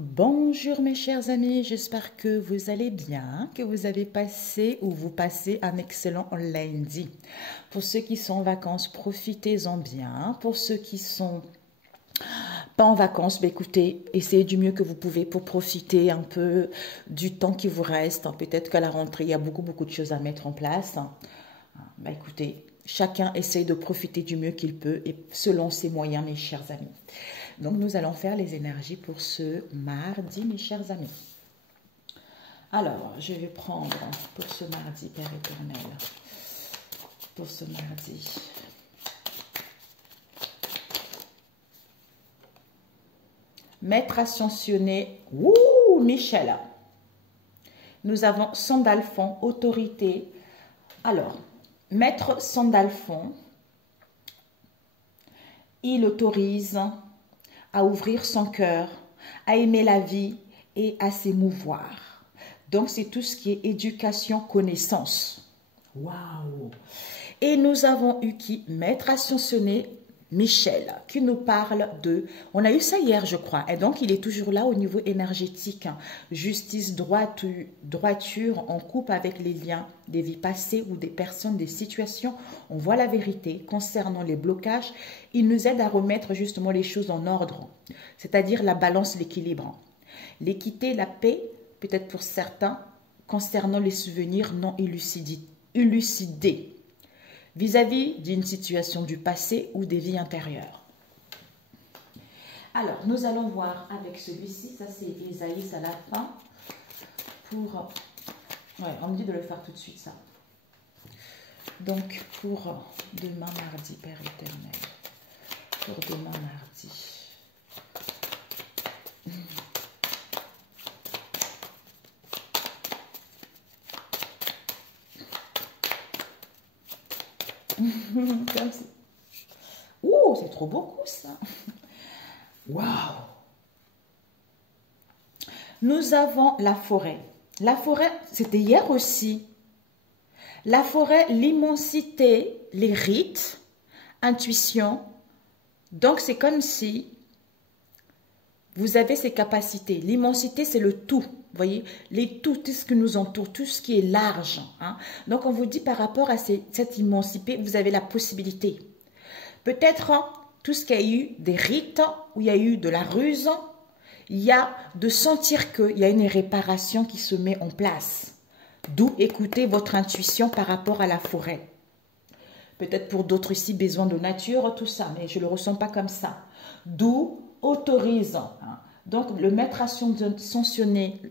Bonjour mes chers amis, j'espère que vous allez bien, que vous avez passé ou vous passez un excellent lundi. Pour ceux qui sont en vacances, profitez-en bien. Pour ceux qui sont pas en vacances, écoutez, essayez du mieux que vous pouvez pour profiter un peu du temps qui vous reste. Peut-être qu'à la rentrée, il y a beaucoup de choses à mettre en place. Écoutez, chacun essaye de profiter du mieux qu'il peut et selon ses moyens, mes chers amis. Donc, nous allons faire les énergies pour ce mardi, mes chers amis. Alors, je vais prendre pour ce mardi, Père éternel, pour ce mardi. Maître ascensionné, Michel. Nous avons Sandalphon, autorité. Alors, Maître Sandalphon, il autorise à ouvrir son cœur, à aimer la vie et à s'émouvoir. Donc, c'est tout ce qui est éducation, connaissance. Waouh! Et nous avons eu qui? Maître ascensionné Michel, qui nous parle de... On a eu ça hier, je crois. Et donc, il est toujours là au niveau énergétique. Justice, droiture, on coupe avec les liens des vies passées ou des personnes, des situations. On voit la vérité concernant les blocages. Il nous aide à remettre justement les choses en ordre, c'est-à-dire la balance, l'équilibre. L'équité, la paix, peut-être pour certains, concernant les souvenirs non élucidés vis-à-vis d'une situation du passé ou des vies antérieures. Alors, nous allons voir avec celui-ci, ça c'est Isaïe à la fin, pour... Ouais, on me dit de le faire tout de suite, ça. Donc, pour demain mardi, Père éternel, pour demain mardi. Ouh, c'est trop beaucoup ça. Waouh. Nous avons la forêt. La forêt, c'était hier aussi. La forêt, l'immensité, les rites, intuition. Donc, c'est comme si vous avez ces capacités. L'immensité, c'est le tout. Vous voyez, tout ce qui nous entoure, tout ce qui est large. Donc, on vous dit par rapport à cette immensité, vous avez la possibilité. Peut-être tout ce qui a eu des rites, où il y a eu de la ruse, il y a de sentir qu'il y a une réparation qui se met en place. D'où écoutez votre intuition par rapport à la forêt. Peut-être pour d'autres ici, besoin de nature, tout ça, mais je ne le ressens pas comme ça. D'où autorise. Donc, le maître ascensionné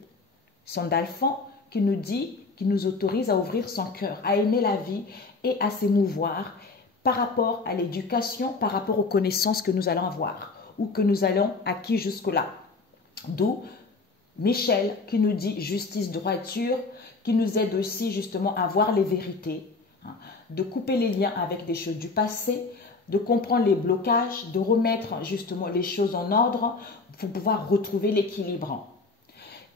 Sandalphon qui nous dit, qui nous autorise à ouvrir son cœur, à aimer la vie et à s'émouvoir par rapport à l'éducation, par rapport aux connaissances que nous allons avoir ou que nous allons acquis jusque-là. D'où Michel qui nous dit justice, droiture, qui nous aide aussi justement à voir les vérités, de couper les liens avec des choses du passé, de comprendre les blocages, de remettre justement les choses en ordre pour pouvoir retrouver l'équilibre,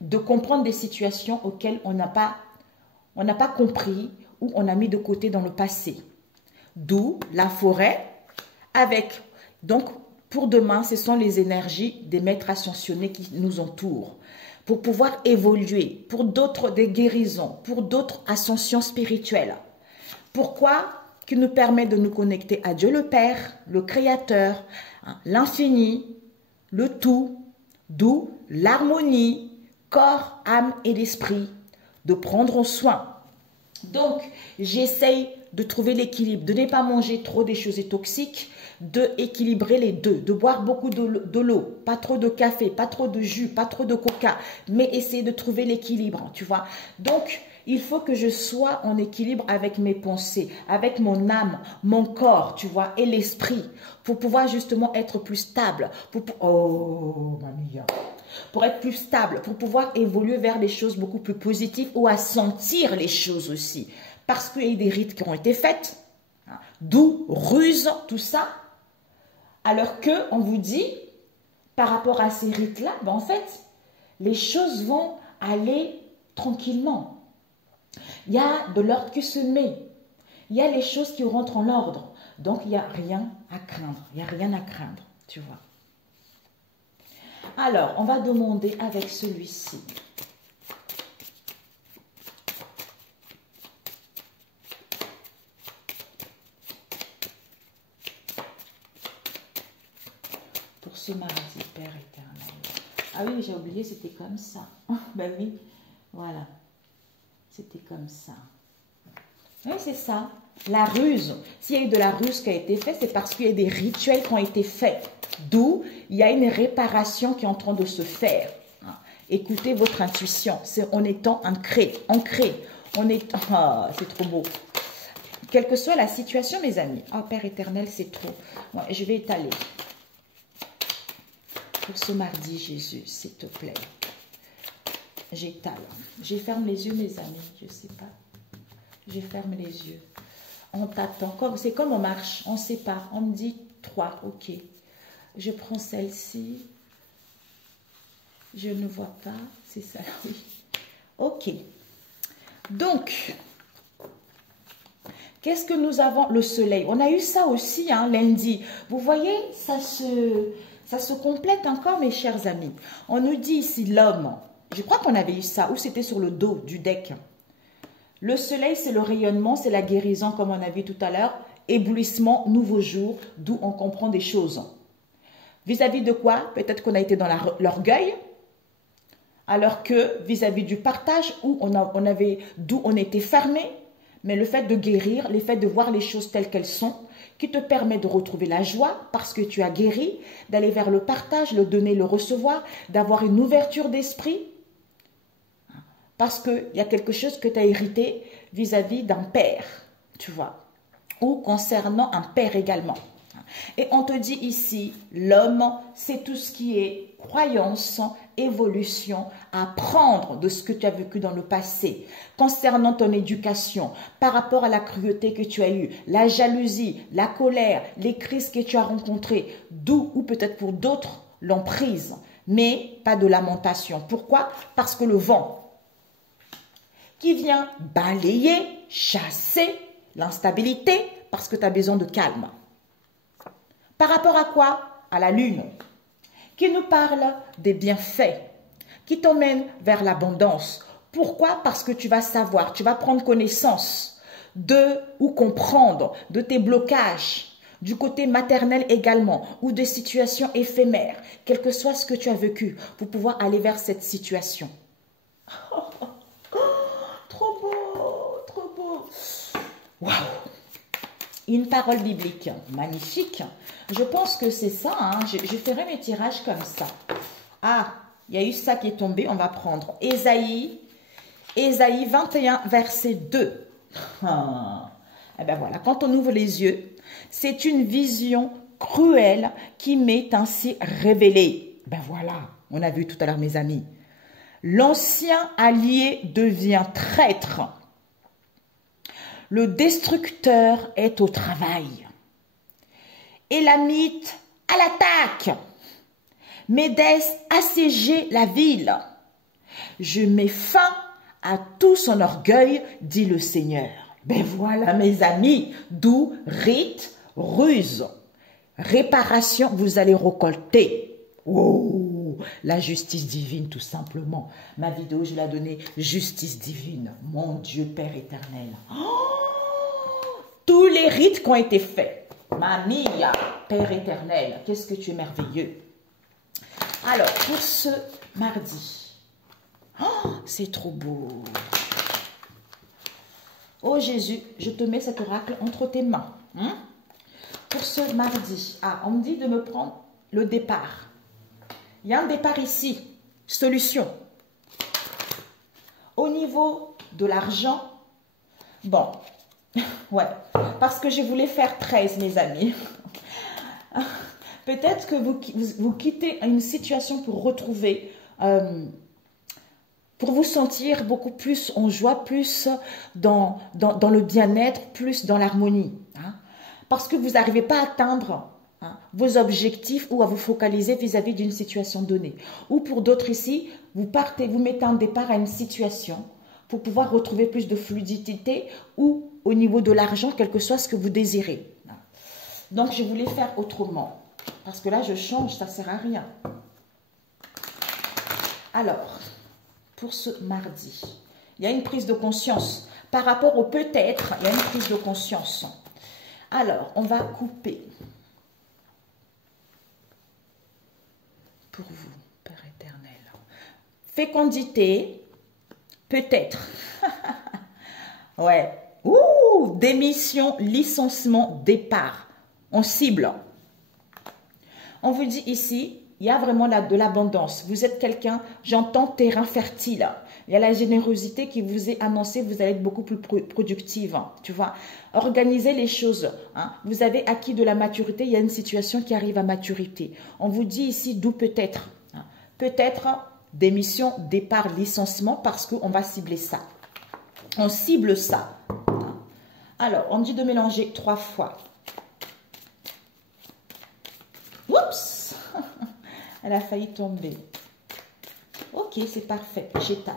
de comprendre des situations auxquelles on n'a pas compris ou on a mis de côté dans le passé. D'où la forêt avec, donc pour demain, ce sont les énergies des maîtres ascensionnés qui nous entourent pour pouvoir évoluer, pour d'autres des guérisons, pour d'autres ascensions spirituelles. Pourquoi? Qui nous permet de nous connecter à Dieu le Père, le Créateur, l'infini, le tout, d'où l'harmonie, corps, âme et l'esprit, de prendre soin. Donc, j'essaye de trouver l'équilibre, de ne pas manger trop des choses toxiques, de équilibrer les deux, de boire beaucoup de l'eau, pas trop de café, pas trop de jus, pas trop de coca, mais essayer de trouver l'équilibre, tu vois. Donc, il faut que je sois en équilibre avec mes pensées, avec mon âme, mon corps, tu vois, et l'esprit, pour pouvoir justement être plus stable. Pour être plus stable, pour pouvoir évoluer vers des choses beaucoup plus positives ou à sentir les choses aussi. Parce qu'il y a eu des rites qui ont été faits, d'où ruse, tout ça. Alors qu'on vous dit, par rapport à ces rites-là, en fait, les choses vont aller tranquillement. Il y a de l'ordre qui se met. Il y a les choses qui rentrent en ordre. Donc, il n'y a rien à craindre. Il n'y a rien à craindre, tu vois. Alors, on va demander avec celui-ci. Pour ce mardi, Père éternel. Ah oui, j'ai oublié, c'était comme ça. Ben oui, voilà. C'était comme ça. Oui, c'est ça. La ruse. S'il y a eu de la ruse qui a été faite, c'est parce qu'il y a des rituels qui ont été faits. D'où il y a une réparation qui est en train de se faire. Écoutez votre intuition. C'est en étant ancré. C'est trop beau. Quelle que soit la situation, mes amis. Oh, Père éternel, c'est trop. Ouais, je vais étaler. Pour ce mardi, Jésus, s'il te plaît. J'étale. Je ferme les yeux, mes amis. Je ne sais pas. Je ferme les yeux. On t'attend. C'est comme on marche. On ne sait pas. On me dit 3. Ok. Je prends celle-ci. Je ne vois pas. C'est ça, oui. Ok. Donc, qu'est-ce que nous avons? Le soleil. On a eu ça aussi, hein, lundi. Vous voyez, ça se complète encore, mes chers amis. On nous dit ici l'homme. Je crois qu'on avait eu ça. Ou c'était sur le dos du deck. Le soleil, c'est le rayonnement, c'est la guérison, comme on a vu tout à l'heure. Éblouissement, nouveau jour, d'où on comprend des choses. Vis-à-vis de quoi? Peut-être qu'on a été dans l'orgueil, alors que vis-à-vis du partage, où d'où on était fermé, mais le fait de guérir, le fait de voir les choses telles qu'elles sont, qui te permet de retrouver la joie, parce que tu as guéri, d'aller vers le partage, le donner, le recevoir, d'avoir une ouverture d'esprit, parce qu'il y a quelque chose que tu as hérité vis-à-vis d'un père, tu vois, ou concernant un père également. Et on te dit ici, l'homme, c'est tout ce qui est croyance, évolution, apprendre de ce que tu as vécu dans le passé, concernant ton éducation, par rapport à la cruauté que tu as eue, la jalousie, la colère, les crises que tu as rencontrées, d'où ou peut-être pour d'autres l'ont prise, mais pas de lamentation. Pourquoi? Parce que le vent qui vient balayer, chasser l'instabilité, parce que tu as besoin de calme. Par rapport à quoi? À la lune, qui nous parle des bienfaits, qui t'emmène vers l'abondance. Pourquoi? Parce que tu vas savoir, tu vas prendre connaissance de ou comprendre de tes blocages, du côté maternel également, ou des situations éphémères, quel que soit ce que tu as vécu, pour pouvoir aller vers cette situation. Trop beau, trop beau. Waouh! Une parole biblique magnifique. Je pense que c'est ça. Hein. Je ferai mes tirages comme ça. Ah, il y a eu ça qui est tombé. On va prendre Ésaïe 21, verset 2. Ah. Et bien voilà, quand on ouvre les yeux, c'est une vision cruelle qui m'est ainsi révélée. Ben voilà, on a vu tout à l'heure, mes amis. L'ancien allié devient traître. Le destructeur est au travail. Élamite à l'attaque. Médès assiéger la ville. Je mets fin à tout son orgueil, dit le Seigneur. Ben voilà, mes amis, d'où rite, ruse, réparation, vous allez récolter. Oh, la justice divine, tout simplement. Ma vidéo, je l'ai donnée, justice divine. Mon Dieu, Père éternel. Oh, tous les rites qui ont été faits. Mamie, Père éternel, qu'est-ce que tu es merveilleux. Alors, pour ce mardi, oh, c'est trop beau. Oh Jésus, je te mets cet oracle entre tes mains. Hein? Pour ce mardi, on me dit de me prendre le départ. Il y a un départ ici, solution. Au niveau de l'argent, bon, ouais, parce que je voulais faire 13, mes amis. Peut-être que vous quittez une situation pour retrouver, pour vous sentir beaucoup plus en joie, plus dans le bien-être, plus dans l'harmonie. Hein? Parce que vous n'arrivez pas à atteindre vos objectifs ou à vous focaliser vis-à-vis d'une situation donnée. Ou pour d'autres ici, vous mettez un départ à une situation pour pouvoir retrouver plus de fluidité ou au niveau de l'argent, quel que soit ce que vous désirez. Donc, je voulais faire autrement. Parce que là, je change, ça ne sert à rien. Alors, pour ce mardi, il y a une prise de conscience. Par rapport au peut-être, il y a une prise de conscience. Alors, on va couper. Pour vous, Père éternel. Fécondité, peut-être. Ouais. Ouh, démission, licenciement, départ. On cible. On vous dit ici, il y a vraiment de l'abondance. Vous êtes quelqu'un, j'entends terrain fertile. Il y a la générosité qui vous est annoncée, vous allez être beaucoup plus productive. Hein, tu vois, organisez les choses. Hein. Vous avez acquis de la maturité, il y a une situation qui arrive à maturité. On vous dit ici d'où peut-être. Hein. Peut-être démission, départ, licenciement, parce qu'on va cibler ça. On cible ça. Hein. Alors, on dit de mélanger 3 fois. Oups! Elle a failli tomber. Ok, c'est parfait. J'étale.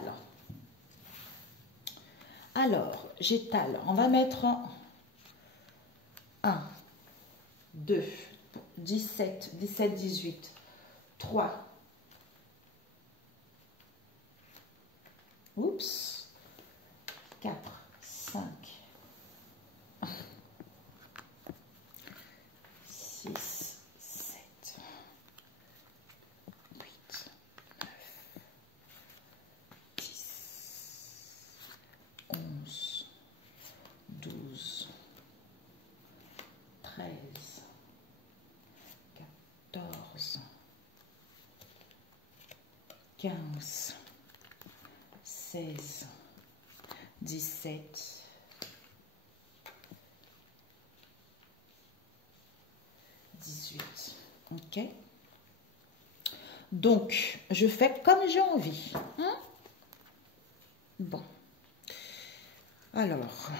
Alors, j'étale. On va mettre 1, 2, 17, 17, 18, 3. Oups. 4, 5, 6, 7, 8, 9, 10, 11, 12, 13, 14, 15, 16, 17, 18. Ok? Donc, je fais comme j'ai envie. Hein? Bon. Alors.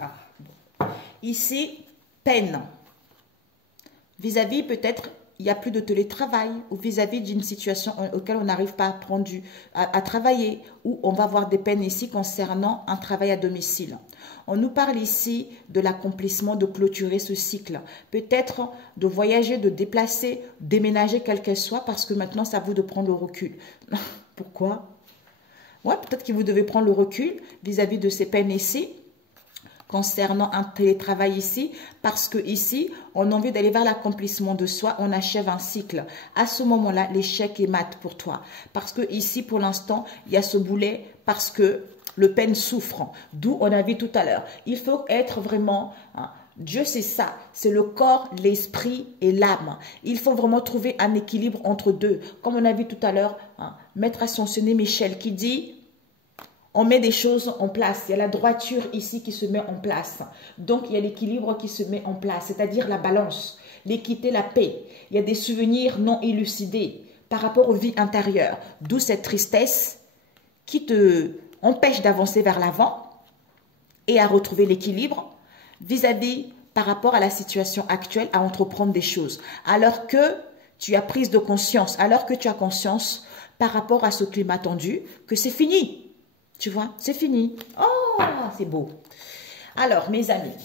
Ah, bon. Ici, peine. Vis-à-vis peut-être il n'y a plus de télétravail ou vis-à-vis d'une situation auquel on n'arrive pas à travailler, ou on va avoir des peines ici concernant un travail à domicile. On nous parle ici de l'accomplissement, de clôturer ce cycle. Peut-être de voyager, de déplacer, déménager quelle qu'elle soit, parce que maintenant, c'est à vous de prendre le recul. Pourquoi? Ouais, peut-être que vous devez prendre le recul vis-à-vis de ces peines ici, concernant un télétravail ici, parce que ici, on a envie d'aller vers l'accomplissement de soi, on achève un cycle. À ce moment-là, l'échec est mat pour toi. Parce que ici, pour l'instant, il y a ce boulet, parce que le peine souffre. D'où on a vu tout à l'heure. Il faut être vraiment... Hein, Dieu, c'est ça. C'est le corps, l'esprit et l'âme. Il faut vraiment trouver un équilibre entre deux. Comme on a vu tout à l'heure, hein, Maître Ascensionné Michel qui dit... On met des choses en place. Il y a la droiture ici qui se met en place. Donc, il y a l'équilibre qui se met en place, c'est-à-dire la balance, l'équité, la paix. Il y a des souvenirs non élucidés par rapport aux vies intérieures. D'où cette tristesse qui te empêche d'avancer vers l'avant et à retrouver l'équilibre vis-à-vis par rapport à la situation actuelle, à entreprendre des choses. Alors que tu as prise de conscience, alors que tu as conscience par rapport à ce climat tendu, que c'est fini. Tu vois, c'est fini. Oh, c'est beau. Alors, mes amis,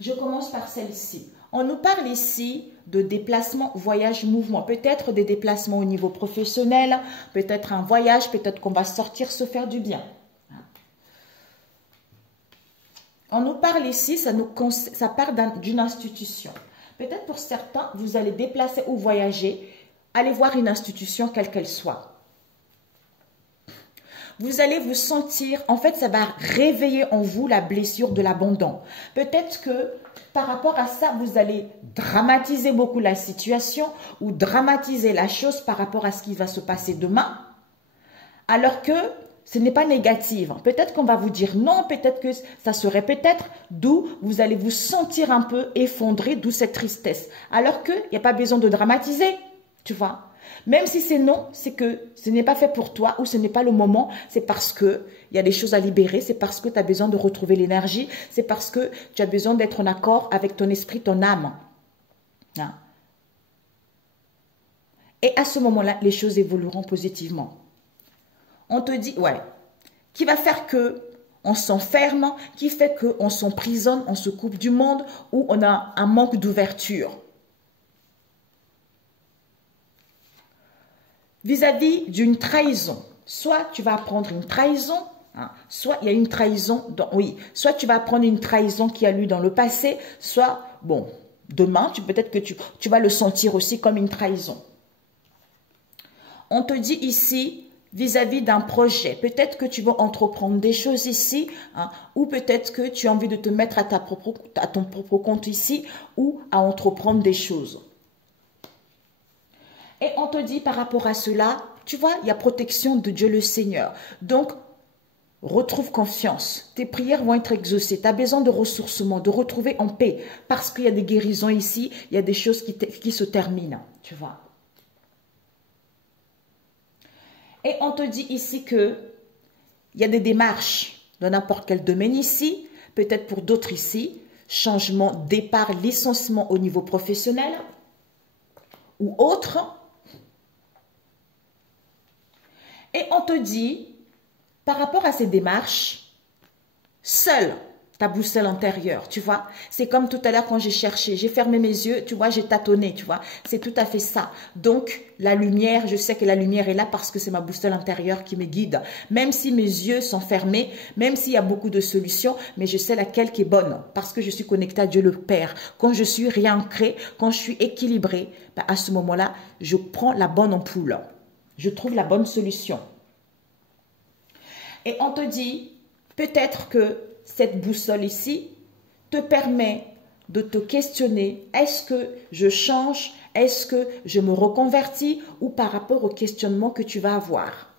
je commence par celle-ci. On nous parle ici de déplacement, voyage, mouvement. Peut-être des déplacements au niveau professionnel, peut-être un voyage, peut-être qu'on va sortir se faire du bien. On nous parle ici, ça part d'une institution. Peut-être pour certains, vous allez déplacer ou voyager, aller voir une institution, quelle qu'elle soit. Vous allez vous sentir, en fait, ça va réveiller en vous la blessure de l'abandon. Peut-être que par rapport à ça, vous allez dramatiser beaucoup la situation ou dramatiser la chose par rapport à ce qui va se passer demain, alors que ce n'est pas négatif. Peut-être qu'on va vous dire non, peut-être que ça serait peut-être, d'où vous allez vous sentir un peu effondré, d'où cette tristesse. Alors qu'il n'y a pas besoin de dramatiser, tu vois. Même si c'est non, c'est que ce n'est pas fait pour toi ou ce n'est pas le moment, c'est parce qu'il y a des choses à libérer, c'est parce que tu as besoin de retrouver l'énergie, c'est parce que tu as besoin d'être en accord avec ton esprit, ton âme. Hein? Et à ce moment-là, les choses évolueront positivement. On te dit, ouais, qui va faire que on s'enferme, qui fait qu'on s'emprisonne, on se coupe du monde ou on a un manque d'ouverture. vis-à-vis d'une trahison. Soit tu vas apprendre une trahison, hein, soit il y a une trahison, oui, soit tu vas apprendre une trahison qui a lieu dans le passé, soit, bon, demain, peut-être que tu vas le sentir aussi comme une trahison. On te dit ici, vis-à-vis d'un projet, peut-être que tu vas entreprendre des choses ici, hein, ou peut-être que tu as envie de te mettre à ton propre compte ici, ou à entreprendre des choses. Et on te dit par rapport à cela, tu vois, il y a protection de Dieu le Seigneur. Donc, retrouve confiance. Tes prières vont être exaucées. Tu as besoin de ressourcement, de retrouver en paix. Parce qu'il y a des guérisons ici, il y a des choses qui se terminent, tu vois. Et on te dit ici que il y a des démarches dans n'importe quel domaine ici, peut-être pour d'autres ici, changement, départ, licenciement au niveau professionnel ou autre. Et on te dit, par rapport à ces démarches, seule ta boussole intérieure, tu vois. C'est comme tout à l'heure quand j'ai cherché, j'ai fermé mes yeux, tu vois, j'ai tâtonné, tu vois. C'est tout à fait ça. Donc, la lumière, je sais que la lumière est là parce que c'est ma boussole intérieure qui me guide. Même si mes yeux sont fermés, même s'il y a beaucoup de solutions, mais je sais laquelle qui est bonne parce que je suis connectée à Dieu le Père. Quand je suis réancrée, quand je suis équilibrée, ben à ce moment-là, je prends la bonne ampoule. Je trouve la bonne solution. Et on te dit, peut-être que cette boussole ici te permet de te questionner, est-ce que je change, est-ce que je me reconvertis ou par rapport au questionnement que tu vas avoir.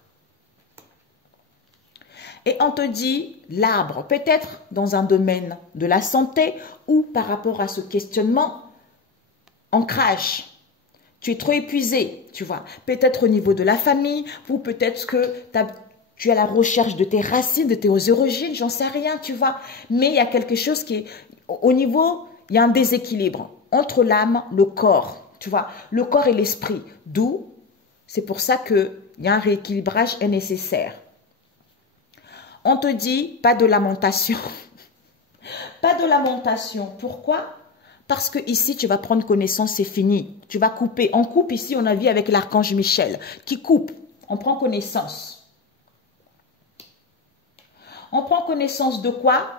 Et on te dit l'arbre, peut-être dans un domaine de la santé ou par rapport à ce questionnement, ancrage. Tu es trop épuisé, tu vois, peut-être au niveau de la famille ou peut-être que tu es à la recherche de tes racines, de tes origines, j'en sais rien, tu vois. Mais il y a quelque chose qui est, au niveau, il y a un déséquilibre entre l'âme, le corps, tu vois, le corps et l'esprit. D'où, c'est pour ça qu'il y a un rééquilibrage est nécessaire. On te dit, pas de lamentation. Pas de lamentation. Pourquoi? Parce que ici, tu vas prendre connaissance, c'est fini. Tu vas couper. On coupe ici, on a vu avec l'archange Michel, qui coupe. On prend connaissance. On prend connaissance de quoi?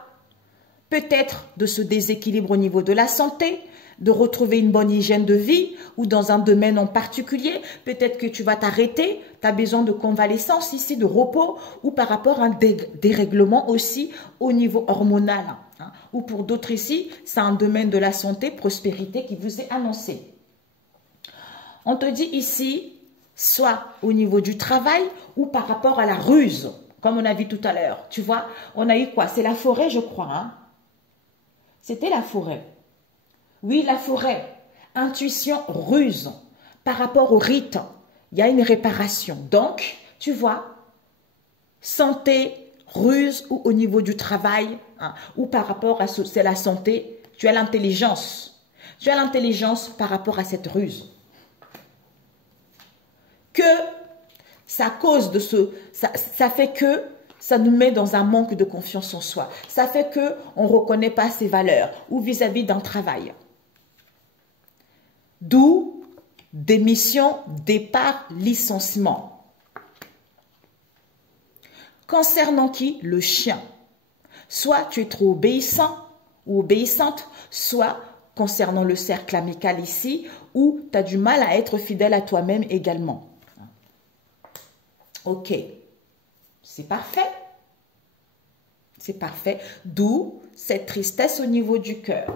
Peut-être de ce déséquilibre au niveau de la santé, de retrouver une bonne hygiène de vie ou dans un domaine en particulier. Peut-être que tu vas t'arrêter, tu as besoin de convalescence ici, de repos ou par rapport à un dérèglement aussi au niveau hormonal. Hein. Ou pour d'autres ici, c'est un domaine de la santé, prospérité qui vous est annoncé. On te dit ici, soit au niveau du travail ou par rapport à la ruse. Comme on a vu tout à l'heure, tu vois, on a eu quoi? C'est la forêt, je crois. Hein? C'était la forêt. Oui, la forêt. Intuition, ruse. Par rapport au rite, il y a une réparation. Donc, tu vois, santé, ruse ou au niveau du travail, hein, ou par rapport à c'est la santé, tu as l'intelligence. Tu as l'intelligence par rapport à cette ruse. Que ça cause de ça fait que ça nous met dans un manque de confiance en soi. Ça fait que on ne reconnaît pas ses valeurs ou vis-à-vis d'un travail. D'où démission, départ, licenciement. Concernant qui? Le chien. Soit tu es trop obéissant ou obéissante, soit concernant le cercle amical ici, où tu as du mal à être fidèle à toi-même également. Ok, c'est parfait. C'est parfait. D'où cette tristesse au niveau du cœur.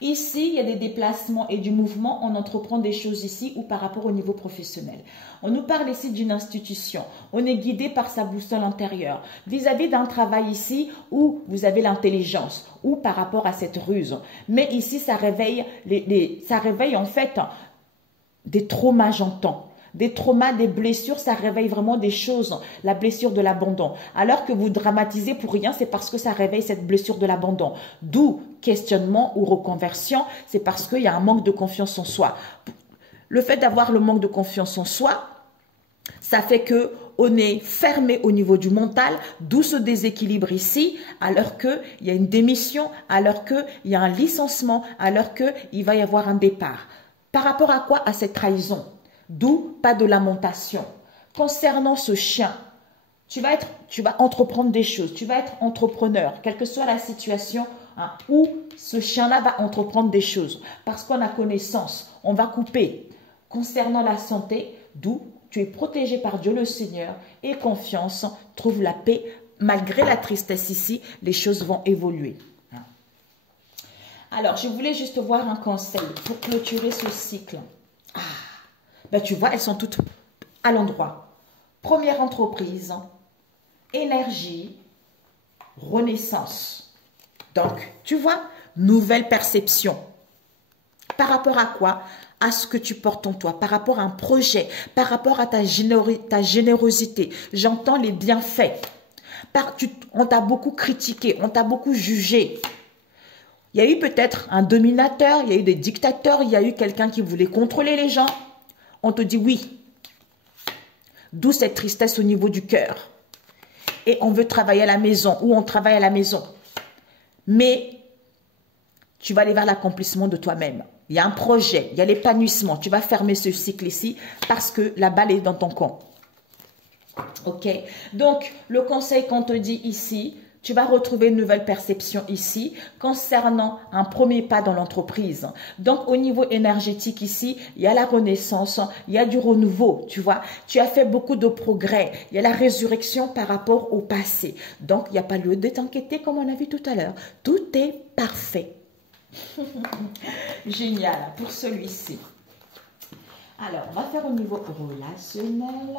Ici, il y a des déplacements et du mouvement. On entreprend des choses ici ou par rapport au niveau professionnel. On nous parle ici d'une institution. On est guidé par sa boussole intérieure. Vis-à-vis d'un travail ici où vous avez l'intelligence ou par rapport à cette ruse. Mais ici, ça réveille, ça réveille en fait des traumas, j'entends. Des traumas, des blessures, ça réveille vraiment des choses. La blessure de l'abandon. Alors que vous dramatisez pour rien, c'est parce que ça réveille cette blessure de l'abandon. D'où questionnement ou reconversion, c'est parce qu'il y a un manque de confiance en soi. Le fait d'avoir le manque de confiance en soi, ça fait que on est fermé au niveau du mental, d'où ce déséquilibre ici, alors qu'il y a une démission, alors qu'il y a un licenciement, alors qu'il va y avoir un départ. Par rapport à quoi? À cette trahison. D'où pas de lamentation. Concernant ce chien, tu vas entreprendre des choses, tu vas être entrepreneur, quelle que soit la situation hein, où ce chien-là va entreprendre des choses. Parce qu'on a connaissance, on va couper. Concernant la santé, d'où tu es protégé par Dieu le Seigneur et confiance, trouve la paix. Malgré la tristesse ici, les choses vont évoluer. Alors, je voulais juste voir un conseil pour clôturer ce cycle. Ah, ben tu vois, elles sont toutes à l'endroit. Première entreprise, énergie, renaissance. Donc, tu vois, nouvelle perception. Par rapport à quoi? À ce que tu portes en toi, par rapport à un projet, par rapport à ta générosité. J'entends les bienfaits. On t'a beaucoup critiqué, on t'a beaucoup jugé. Il y a eu peut-être un dominateur, il y a eu des dictateurs, il y a eu quelqu'un qui voulait contrôler les gens. On te dit oui. D'où cette tristesse au niveau du cœur. Et on veut travailler à la maison, ou on travaille à la maison. Mais tu vas aller vers l'accomplissement de toi-même. Il y a un projet, il y a l'épanouissement. Tu vas fermer ce cycle ici parce que la balle est dans ton camp. Ok? Donc, le conseil qu'on te dit ici, tu vas retrouver une nouvelle perception ici concernant un premier pas dans l'entreprise. Donc, au niveau énergétique ici, il y a la renaissance, il y a du renouveau, tu vois. Tu as fait beaucoup de progrès. Il y a la résurrection par rapport au passé. Donc, il n'y a pas lieu de t'inquiéter comme on a vu tout à l'heure. Tout est parfait. Génial pour celui-ci. Alors, on va faire au niveau relationnel.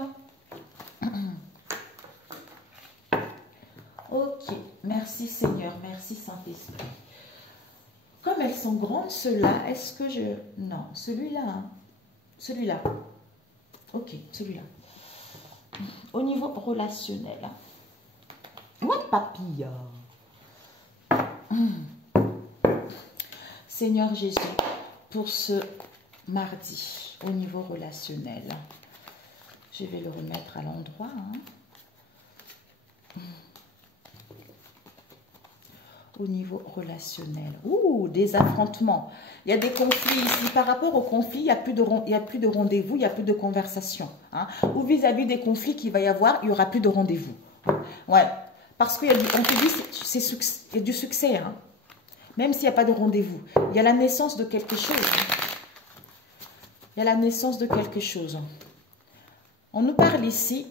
Ok, merci Seigneur, merci Saint-Esprit. Comme elles sont grandes, ceux-là, est-ce que je... Non, celui-là, hein. Celui-là. Ok, celui-là. Au niveau relationnel. What papilla? Seigneur Jésus, pour ce mardi, au niveau relationnel, je vais le remettre à l'endroit, hein. Au niveau relationnel. Ouh, des affrontements. Il y a des conflits ici. Par rapport aux conflits, il n'y a plus de rendez-vous, il n'y a plus de conversation. Hein. Ou vis-à-vis des conflits qu'il va y avoir, il n'y aura plus de rendez-vous. Ouais. Parce qu'on te dit, il y a du succès. Hein. Même s'il n'y a pas de rendez-vous. Il y a la naissance de quelque chose. Hein. Il y a la naissance de quelque chose. On nous parle ici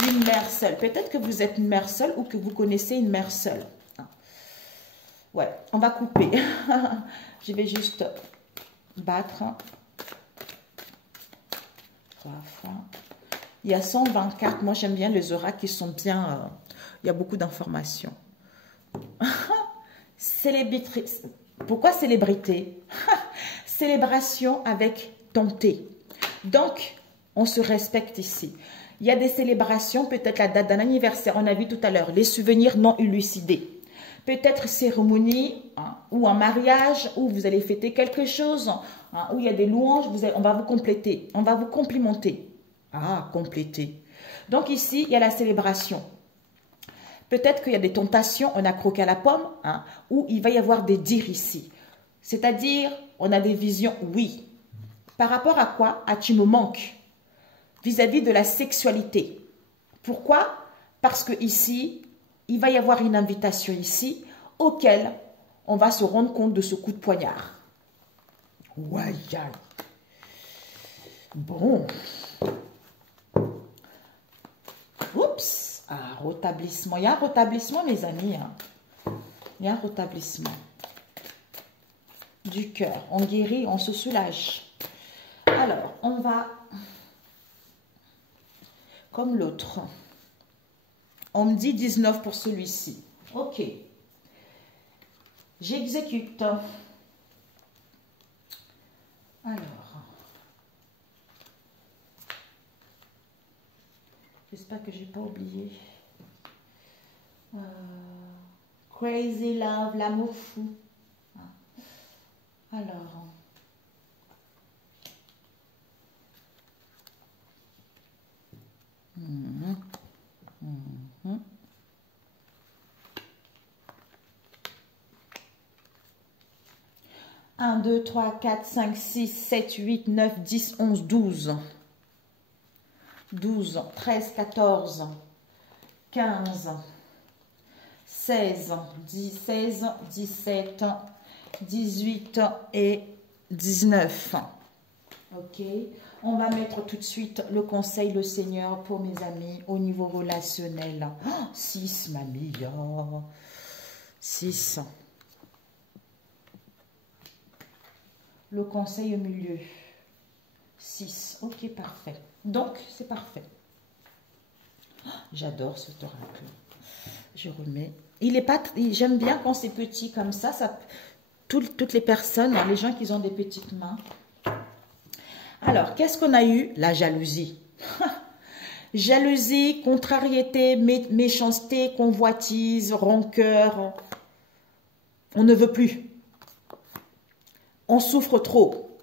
d'une mère seule. Peut-être que vous êtes une mère seule ou que vous connaissez une mère seule. Ouais, on va couper. Je vais juste battre. 3 fois. Il y a 124. Moi, j'aime bien les oracles qui sont bien... il y a beaucoup d'informations. Célébritrice. Pourquoi célébrité? Célébration avec tonté. Donc, on se respecte ici. Il y a des célébrations, peut-être la date d'un anniversaire. On a vu tout à l'heure, les souvenirs non élucidés. Peut-être cérémonie hein, ou un mariage où vous allez fêter quelque chose, hein, où il y a des louanges, on va vous compléter, on va vous complimenter. Ah, compléter. Donc ici, il y a la célébration. Peut-être qu'il y a des tentations, on a croqué à la pomme, hein, où il va y avoir des dires ici. C'est-à-dire, on a des visions, oui. Par rapport à quoi? Ah, tu me manques. Vis-à-vis de la sexualité. Pourquoi? Parce que ici, il va y avoir une invitation ici auquel on va se rendre compte de ce coup de poignard. Ouais, bon. Oups. Ah, rétablissement. Il y a un rétablissement, mes amis. Hein. Il y a un rétablissement. Du cœur. On guérit, on se soulage. Alors, on va... Comme l'autre. On me dit 19 pour celui-ci. Ok. J'exécute. Alors. J'espère que je n'ai pas oublié. Crazy Love, l'amour fou. Alors. 1, 2, 3, 4, 5, 6, 7, 8, 9, 10, 11, 12. 12, 13, 14, 15, 16, 16, 17, 18 et 19. Ok, on va mettre tout de suite le conseil, le Seigneur pour mes amis au niveau relationnel. Oh, 6, mamie. 6. Le conseil au milieu. 6. Ok, parfait. Donc, c'est parfait. Oh, j'adore cet oracle. Je remets. Il est pas. J'aime bien quand c'est petit comme ça. Toutes les personnes, les gens qui ont des petites mains. Alors, qu'est-ce qu'on a eu? La jalousie. Jalousie, contrariété, méchanceté, convoitise, rancœur. On ne veut plus. On souffre trop.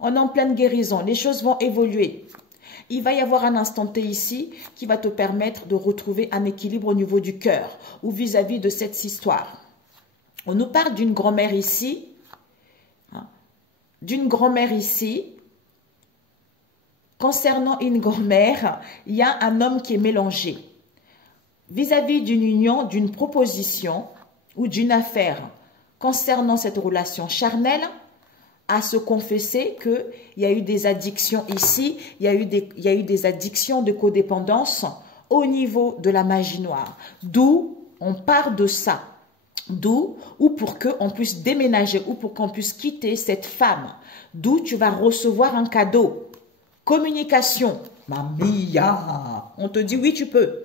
On est en pleine guérison. Les choses vont évoluer. Il va y avoir un instant T ici qui va te permettre de retrouver un équilibre au niveau du cœur ou vis-à-vis de cette histoire. On nous parle d'une grand-mère ici. D'une grand-mère ici. Concernant une grand-mère, il y a un homme qui est mélangé. Vis-à-vis d'une union, d'une proposition ou d'une affaire concernant cette relation charnelle, à se confesser qu'il y a eu des addictions ici, il y a eu des addictions de codépendance au niveau de la magie noire. D'où on part de ça. D'où, ou pour qu'on puisse déménager, ou pour qu'on puisse quitter cette femme. D'où tu vas recevoir un cadeau. Communication. Mamia. On te dit oui, tu peux.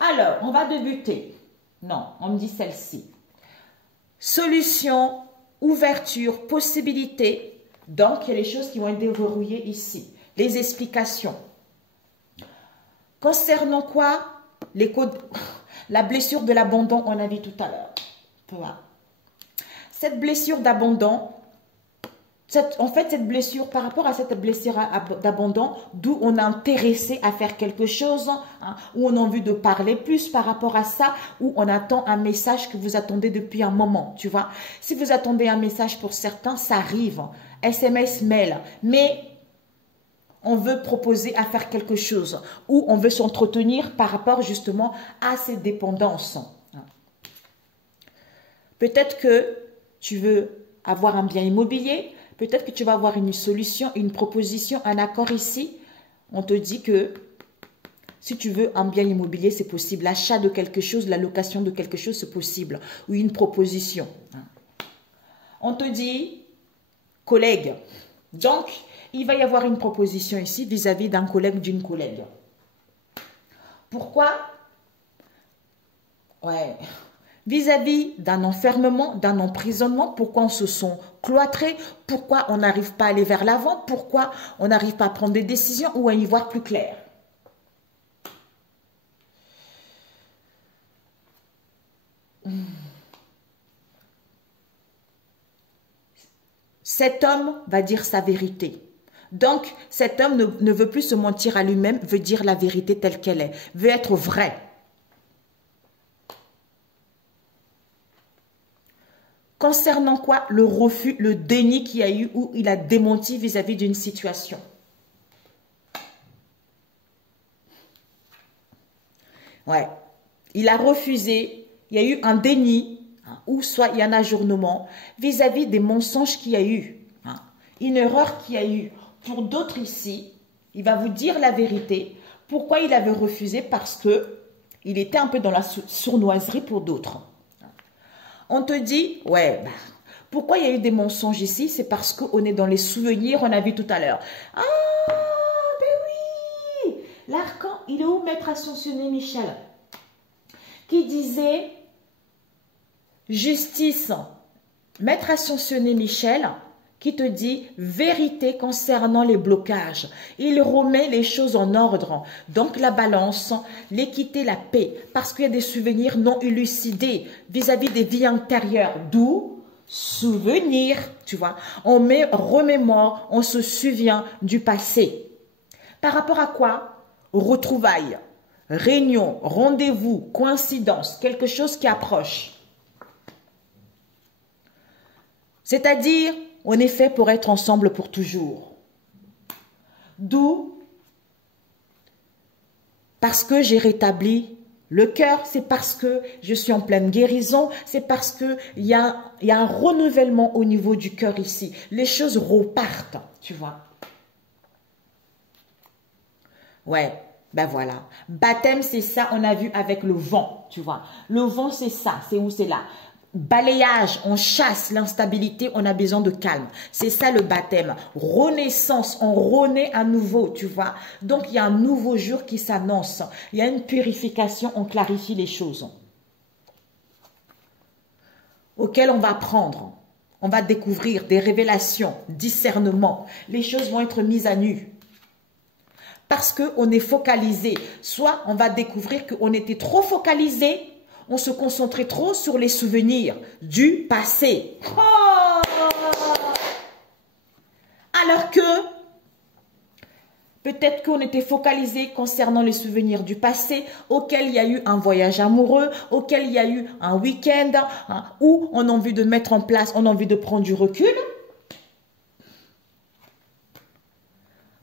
Alors, on va débuter. Non, on me dit celle-ci. Solution, ouverture, possibilité. Donc, il y a les choses qui vont être déverrouillées ici. Les explications. Concernant quoi? Les codes, la blessure de l'abandon, on a vu tout à l'heure. Cette blessure d'abandon, en fait, cette blessure, par rapport à cette blessure d'abandon, d'où on est intéressé à faire quelque chose, où on a envie de parler plus par rapport à ça, où on attend un message que vous attendez depuis un moment, tu vois. Si vous attendez un message pour certains, ça arrive, SMS, mail, mais on veut proposer à faire quelque chose, ou on veut s'entretenir par rapport justement à ces dépendances. Peut-être que tu veux avoir un bien immobilier. Peut-être que tu vas avoir une solution, une proposition, un accord ici. On te dit que si tu veux un bien immobilier, c'est possible. L'achat de quelque chose, la location de quelque chose, c'est possible. Ou une proposition. On te dit, collègue. Donc, il va y avoir une proposition ici vis-à-vis d'un collègue, d'une collègue. Pourquoi? Ouais. Vis-à-vis d'un enfermement, d'un emprisonnement, pourquoi on se sent cloîtré, pourquoi on n'arrive pas à aller vers l'avant, pourquoi on n'arrive pas à prendre des décisions ou à y voir plus clair. Cet homme va dire sa vérité. Donc, cet homme ne veut plus se mentir à lui-même, veut dire la vérité telle qu'elle est, veut être vrai. Concernant quoi? Le refus, le déni qu'il y a eu où il a démenti vis-à-vis d'une situation. Ouais. Il a refusé, il y a eu un déni, ou soit il y a un ajournement vis-à-vis des mensonges qu'il y a eu. Une erreur qu'il y a eu. Pour d'autres ici, il va vous dire la vérité. Pourquoi il avait refusé? Parce que il était un peu dans la sournoiserie pour d'autres. On te dit, ouais, pourquoi il y a eu des mensonges ici? C'est parce qu'on est dans les souvenirs, on a vu tout à l'heure. Ah, ben oui! L'arcan, il est où, Maître Ascensionné Michel? Qui disait, justice, Maître Ascensionné Michel, qui te dit vérité concernant les blocages. Il remet les choses en ordre. Donc la balance, l'équité, la paix. Parce qu'il y a des souvenirs non élucidés vis-à-vis des vies antérieures. D'où souvenir, tu vois. On remémore, on se souvient du passé. Par rapport à quoi? Retrouvailles, réunion, rendez-vous, coïncidence, quelque chose qui approche. C'est-à-dire, on est fait pour être ensemble pour toujours. D'où, parce que j'ai rétabli le cœur, c'est parce que je suis en pleine guérison, c'est parce qu'il y a un renouvellement au niveau du cœur ici. Les choses repartent, tu vois. Ouais, ben voilà. Baptême, c'est ça, on a vu avec le vent, tu vois. Le vent, c'est ça, c'est où, c'est là. Balayage, on chasse l'instabilité, on a besoin de calme. C'est ça le baptême. Renaissance, on renaît à nouveau, tu vois. Donc, il y a un nouveau jour qui s'annonce. Il y a une purification, on clarifie les choses. Auxquelles on va prendre. On va découvrir des révélations, discernement. Les choses vont être mises à nu. Parce qu'on est focalisé. Soit on va découvrir qu'on était trop focalisé. On se concentrait trop sur les souvenirs du passé. Oh! Alors que peut-être qu'on était focalisé concernant les souvenirs du passé, auquel il y a eu un voyage amoureux, auquel il y a eu un week-end, hein, où on a envie de mettre en place, on a envie de prendre du recul.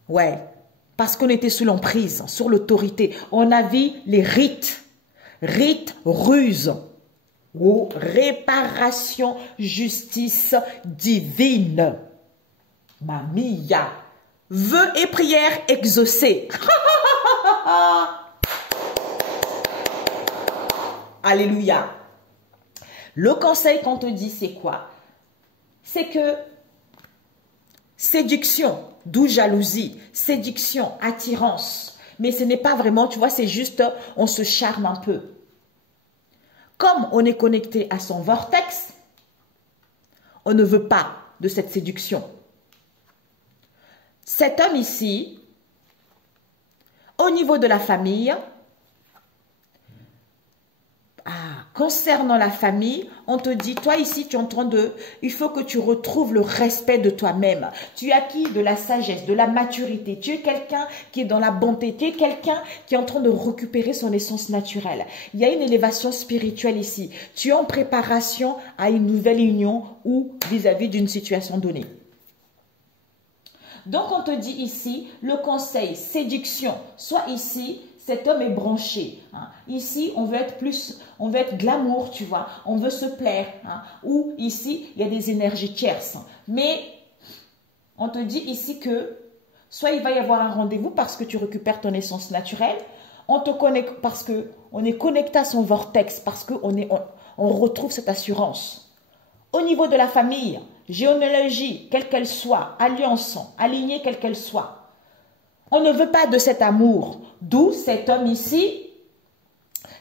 Ouais, parce qu'on était sous l'emprise, sur l'autorité. On a vu les rites. Rite, ruse, ou réparation, justice divine. Mamia, vœux et prières exaucés. Alléluia. Le conseil qu'on te dit, c'est quoi? C'est que séduction, d'où jalousie, séduction, attirance. Mais ce n'est pas vraiment, tu vois, c'est juste, on se charme un peu. Comme on est connecté à son vortex, on ne veut pas de cette séduction. Cet homme ici, au niveau de la famille, concernant la famille, on te dit, toi ici, tu es en train de, il faut que tu retrouves le respect de toi-même. Tu as acquis de la sagesse, de la maturité. Tu es quelqu'un qui est dans la bonté. Tu es quelqu'un qui est en train de récupérer son essence naturelle. Il y a une élévation spirituelle ici. Tu es en préparation à une nouvelle union ou vis-à-vis d'une situation donnée. Donc, on te dit ici, le conseil, séduction, soit ici, cet homme est branché. Hein. Ici, on veut être plus, on veut être glamour, tu vois. On veut se plaire. Hein. Ou ici, il y a des énergies tierces. Mais on te dit ici que soit il va y avoir un rendez-vous parce que tu récupères ton essence naturelle. On te connecte parce qu'on est connecté à son vortex, parce qu'on retrouve cette assurance. Au niveau de la famille, généalogie, quelle qu'elle soit, alliance, alignée, quelle qu'elle soit. On ne veut pas de cet amour. D'où cet homme ici,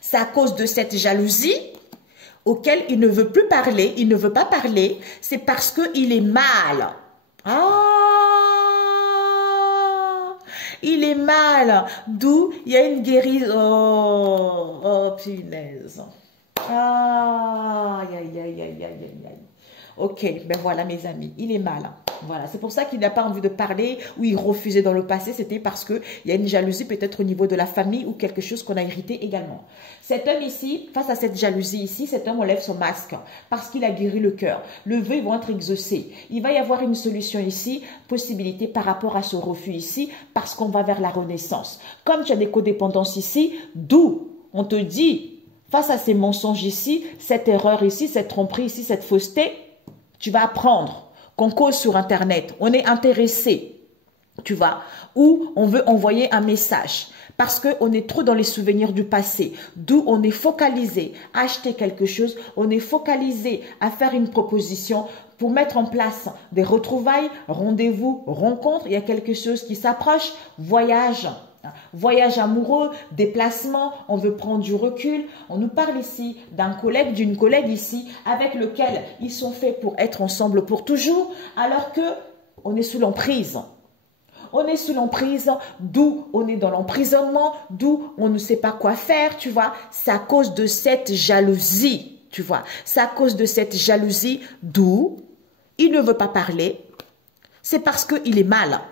c'est à cause de cette jalousie auquel il ne veut plus parler, il ne veut pas parler, c'est parce qu'il est mal. Ah, il est mal. D'où il y a une guérison. Oh, punaise. Ah, aïe, aïe, aïe, aïe, aïe, aïe. Ok, ben voilà mes amis, il est mal. Voilà, c'est pour ça qu'il n'a pas envie de parler ou il refusait dans le passé. C'était parce qu'il y a une jalousie peut-être au niveau de la famille ou quelque chose qu'on a hérité également. Cet homme ici, face à cette jalousie ici, cet homme enlève son masque parce qu'il a guéri le cœur. Le vœu, ils vont être exaucés. Il va y avoir une solution ici, possibilité par rapport à ce refus ici, parce qu'on va vers la renaissance. Comme tu as des codépendances ici, d'où on te dit, face à ces mensonges ici, cette erreur ici, cette tromperie ici, cette fausseté, tu vas apprendre qu'on cause sur Internet, on est intéressé, tu vois, ou on veut envoyer un message parce qu'on est trop dans les souvenirs du passé, d'où on est focalisé à acheter quelque chose, on est focalisé à faire une proposition pour mettre en place des retrouvailles, rendez-vous, rencontres, il y a quelque chose qui s'approche, voyage. Voyage amoureux, déplacement, on veut prendre du recul. On nous parle ici d'un collègue, d'une collègue ici, avec lequel ils sont faits pour être ensemble pour toujours, alors que on est sous l'emprise. On est sous l'emprise, d'où on est dans l'emprisonnement, d'où on ne sait pas quoi faire, tu vois. C'est à cause de cette jalousie, tu vois. C'est à cause de cette jalousie, d'où il ne veut pas parler. C'est parce qu'il est mal.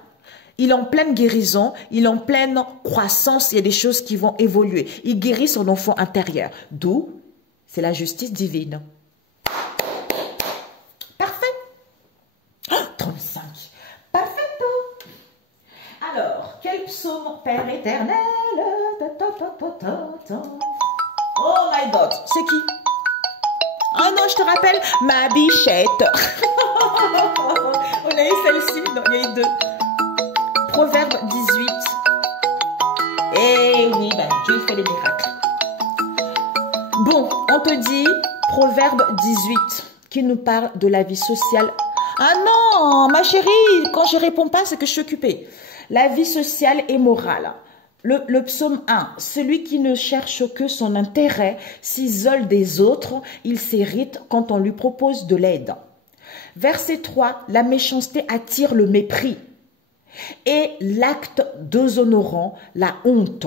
Il est en pleine guérison, il est en pleine croissance, il y a des choses qui vont évoluer. Il guérit son enfant intérieur. D'où, c'est la justice divine. Parfait. 35. Perfecto. Alors, quel psaume, Père éternel? Oh my God, c'est qui? Oh non, je te rappelle, ma bichette. On a eu celle-ci, non, il y a eu deux. Proverbe 18. Eh oui, ben, Dieu fait des miracles. Bon, on te dit, Proverbe 18, qui nous parle de la vie sociale. Ah non, ma chérie, quand je réponds pas, c'est que je suis occupée. La vie sociale et morale. Le psaume 1, celui qui ne cherche que son intérêt s'isole des autres, il s'irrite quand on lui propose de l'aide. Verset 3, la méchanceté attire le mépris et l'acte déshonorant, la honte.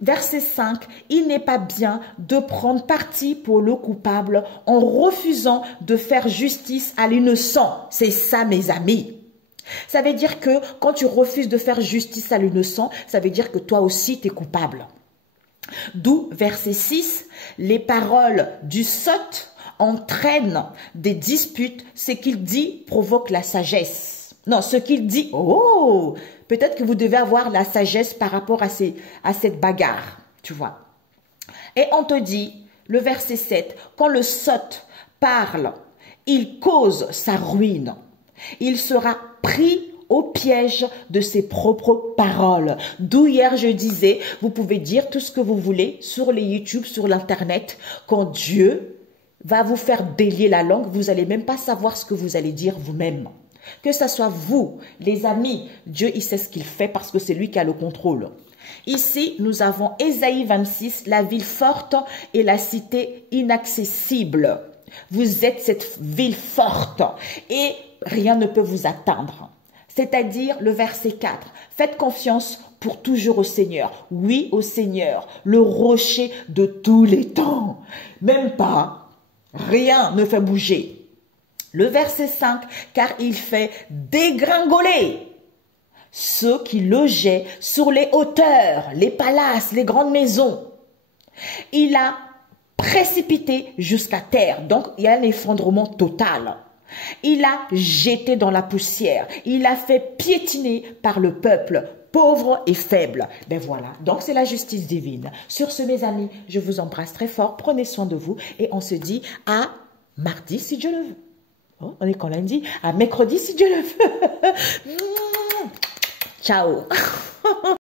Verset 5, il n'est pas bien de prendre parti pour le coupable en refusant de faire justice à l'innocent. C'est ça, mes amis. Ça veut dire que quand tu refuses de faire justice à l'innocent, ça veut dire que toi aussi, tu es coupable. D'où, verset 6, les paroles du sot entraînent des disputes. Ce qu'il dit provoque la sagesse. Non, ce qu'il dit, oh, peut-être que vous devez avoir la sagesse par rapport à cette bagarre, tu vois. Et on te dit, le verset 7, quand le sot parle, il cause sa ruine. Il sera pris au piège de ses propres paroles. D'où hier je disais, vous pouvez dire tout ce que vous voulez sur les YouTube, sur l'internet. Quand Dieu va vous faire délier la langue, vous n'allez même pas savoir ce que vous allez dire vous-même. Que ce soit vous, les amis, Dieu il sait ce qu'il fait parce que c'est lui qui a le contrôle. Ici, nous avons Ésaïe 26, la ville forte et la cité inaccessible. Vous êtes cette ville forte et rien ne peut vous atteindre. C'est-à-dire le verset 4. Faites confiance pour toujours au Seigneur. Oui, au Seigneur, le rocher de tous les temps. Même pas, rien ne fait bouger. Le verset 5, car il fait dégringoler ceux qui logeaient sur les hauteurs, les palaces, les grandes maisons. Il a précipité jusqu'à terre. Donc, il y a un effondrement total. Il a jeté dans la poussière. Il a fait piétiner par le peuple, pauvre et faible. Ben voilà, donc c'est la justice divine. Sur ce, mes amis, je vous embrasse très fort. Prenez soin de vous et on se dit à mardi si Dieu le veut. Oh, on est quand lundi? À mercredi si Dieu le veut. Ciao.